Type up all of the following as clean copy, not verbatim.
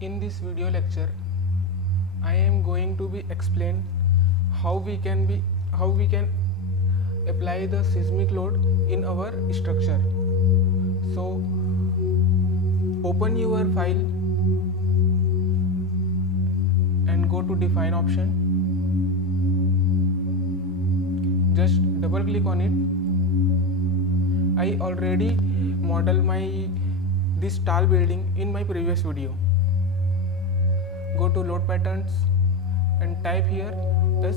In this video lecture, I am going to be explain how we can apply the seismic load in our structure. So open your file and go to define option. Just double click on it. I already model this tall building in my previous video. Go to load patterns and type here as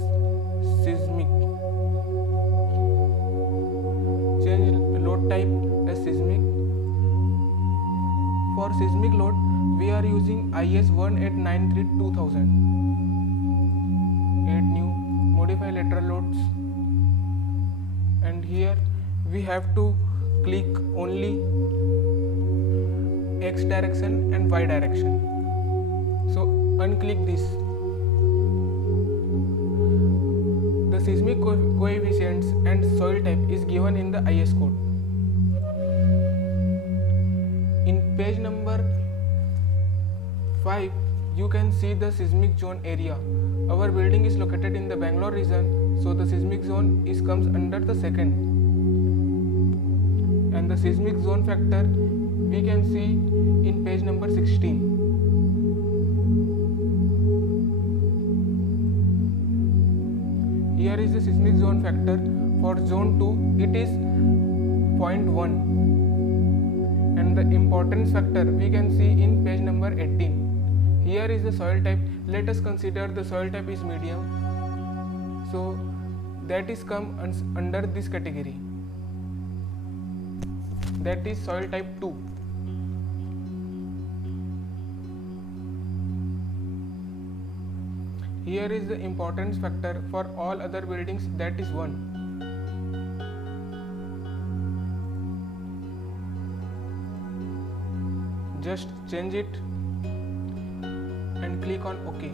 seismic. Change load type as seismic. For seismic load, we are using IS 1893-2000. Add new, modify lateral loads, and here we have to click only X direction and Y direction. So unclick this. The seismic coefficients and soil type is given in the IS code. In page number 5, you can see the seismic zone area. Our building is located in the Bangalore region, so the seismic zone comes under the second. And the seismic zone factor we can see in page number 16. Here is the seismic zone factor. For zone 2 it is 0.1, and the importance factor we can see in page number 18. Here is the soil type. Let us consider the soil type is medium, so that is come under this category, that is soil type 2. Here is the importance factor. For all other buildings, that is 1. Just change it and click on OK.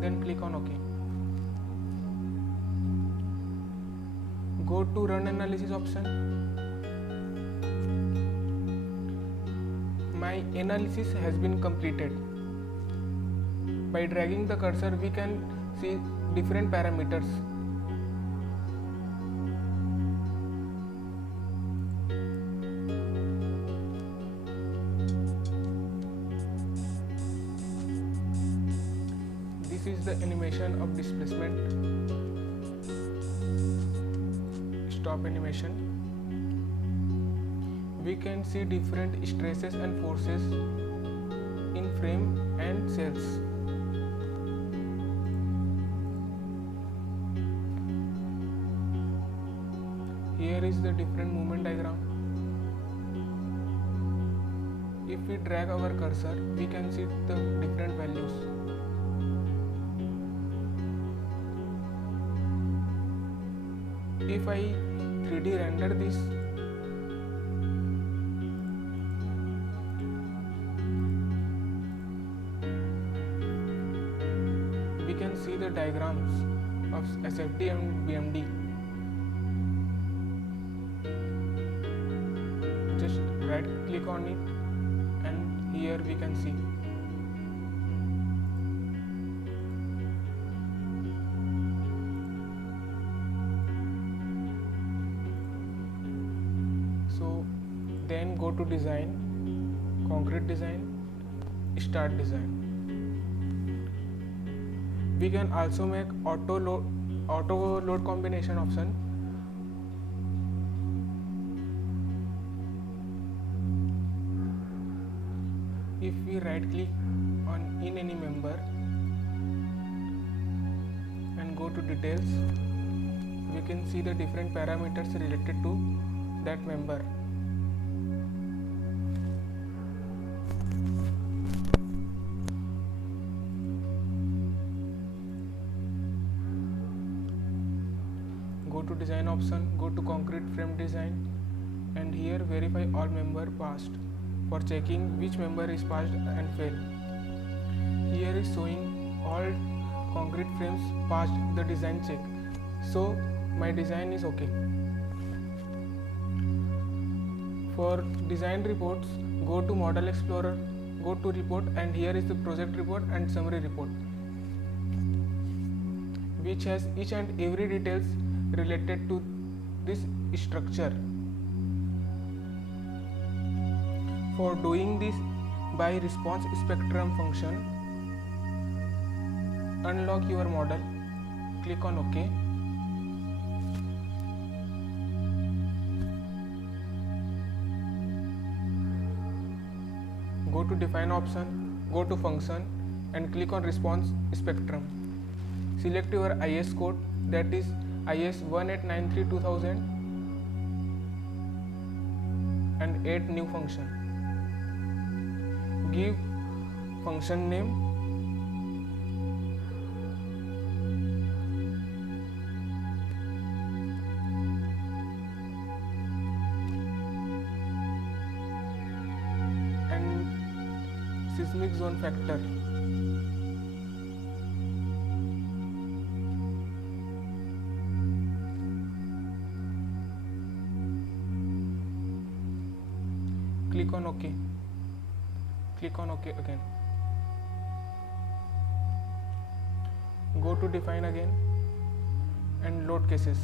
Then click on OK. Go to run analysis option. My analysis has been completed. By dragging the cursor, we can see different parameters. This is the animation of displacement. Stop animation. We can see different stresses and forces in frame and cells. Here is the different movement diagram. If we drag our cursor, we can see the different values. If I 3D render this, we can see the diagrams of SFD and BMD. Just right click on it and here we can see. So then go to design, concrete design, start design. We can also make auto load combination option. If we right click on in any member and go to details, we can see the different parameters related to that member. Go to design option, go to concrete frame design, and here verify all member passed for checking which member is passed and failed. Here is showing all concrete frames passed the design check, so my design is okay. For design reports, go to Model Explorer go to report, and here is the project report and summary report, which has each and every details related to this structure. For doing this, by response spectrum function, unlock your model, click on OK. Go to define option, go to function and click on response spectrum. Select your IS code, that is IS 1893-2000, and add new function. Give function name, and seismic zone factor. Click on OK. Click on OK again. Go to define again and load cases.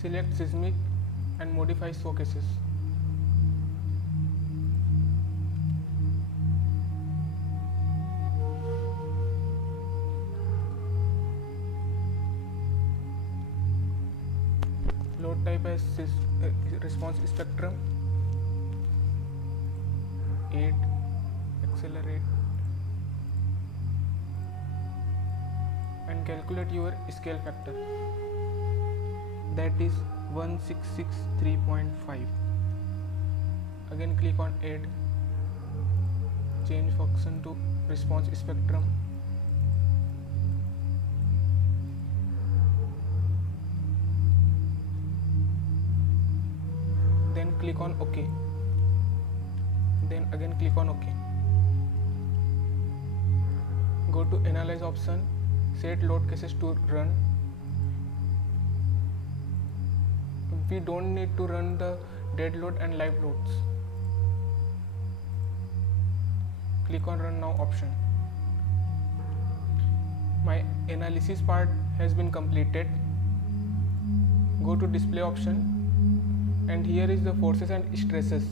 Select seismic and modify show cases. Load type as response spectrum, aid, accelerate, and calculate your scale factor, that is 1663.5. Again click on add, change function to response spectrum, then click on OK, then again click on OK. Go to analyze option, set load cases to run. We don't need to run the dead load and live loads. Click on run now option. My analysis part has been completed. Go to display option, and here is the forces and stresses.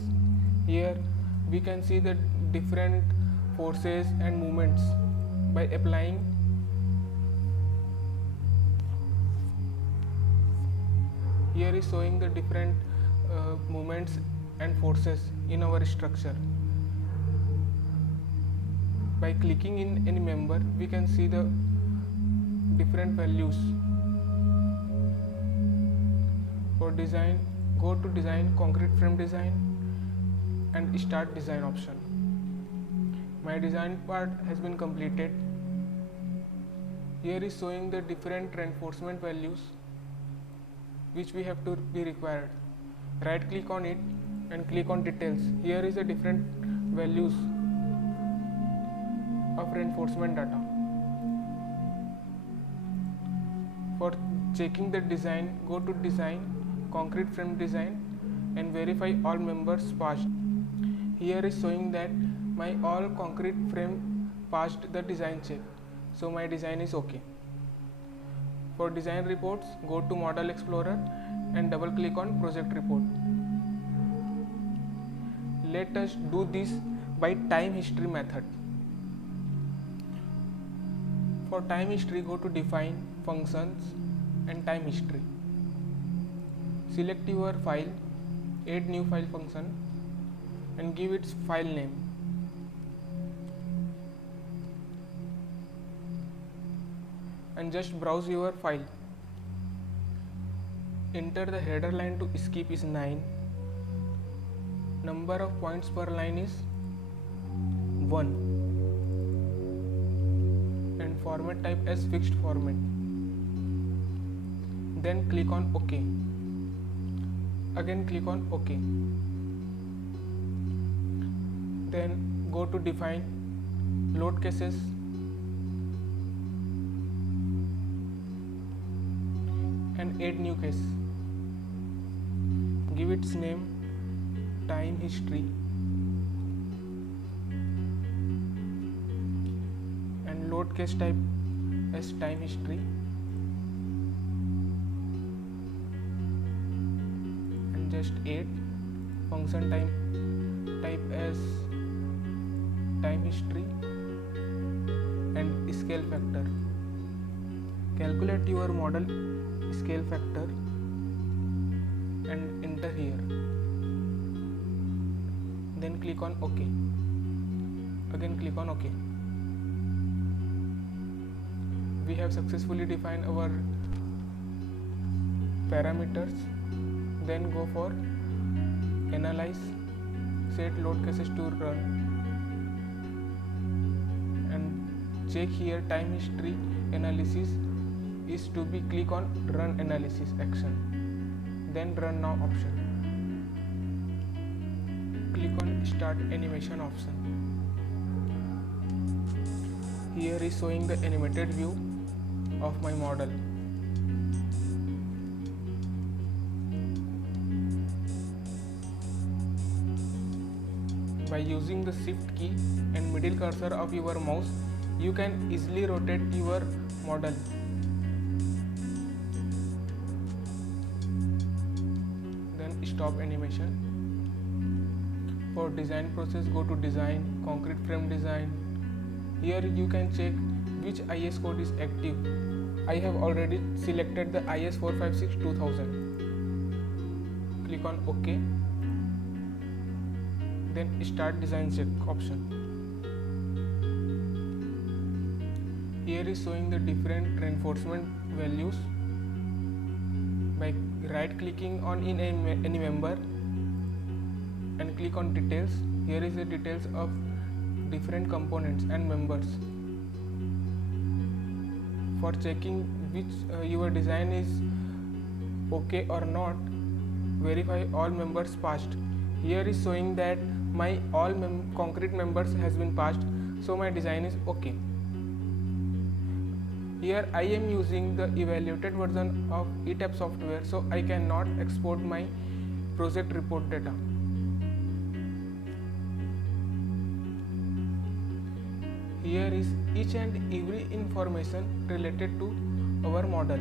Here we can see the different forces and movements by applying here is showing the different movements and forces in our structure. By clicking in any member, we can see the different values. For design, go to design, concrete frame design, and start design option. My design part has been completed. Here is showing the different reinforcement values which we have to be required. Right click on it and click on details. Here is the different values of reinforcement data. For checking the design, go to design, concrete frame design, and verify all members passed. Here is showing that my all concrete frame passed the design check, so my design is okay. For design reports, go to Model Explorer and double click on Project Report. Let us do this by time history method. For time history, go to define, functions, and time history. Select your file, add new file function, and give its file name. And just browse your file. Enter the header line to skip is 9. Number of points per line is 1. And format type as fixed format. Then click on OK. Again click on OK. Then go to define, load cases, and add new case. give its name time history, and load case type as time history, and just 8. Function type as time history, and scale factor. Calculate your model scale factor and enter here. Then click on OK. Again click on OK. We have successfully defined our parameters. Then go for analyze, set load cases to run, and check here time history analysis is to be. Click on run analysis action, then run now option. Click on start animation option. Here is showing the animated view of my model. By using the shift key and middle cursor of your mouse, you can easily rotate your model. Then stop animation. For design process, go to design, concrete frame design. Here you can check which IS code is active. I have already selected the IS 456-2000. Click on OK. Then start design check option. Here is showing the different reinforcement values. By right clicking on in any member and click on details, here is the details of different components and members. For checking which your design is okay or not, verify all members passed. Here is showing that my all concrete members has been passed, so my design is okay. Here I am using the evaluated version of ETAP software, so I cannot export my project report data. Here is each and every information related to our model.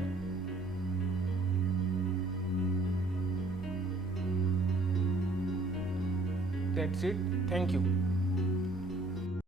That's it. Thank you.